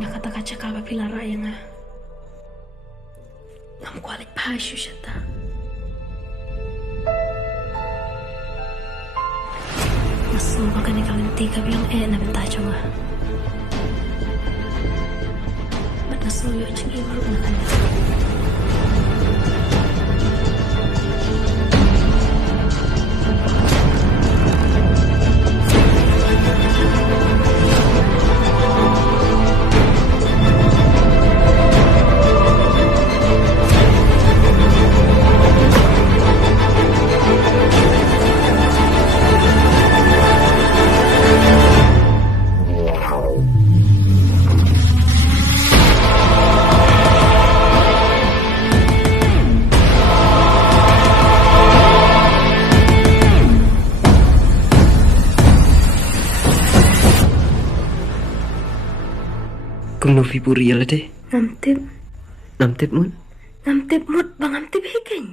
Udah kata kaca kaba pilar raya nga. Ngam kualit pasyo siya ta. Masuma ka ni kalinti ka biyang na bentajo nga. Ba't nasuyo ang siyang iwaro na kanya? Kung Novi Puri ala deh. Namtip Namtip mun. mut bang namtip higay.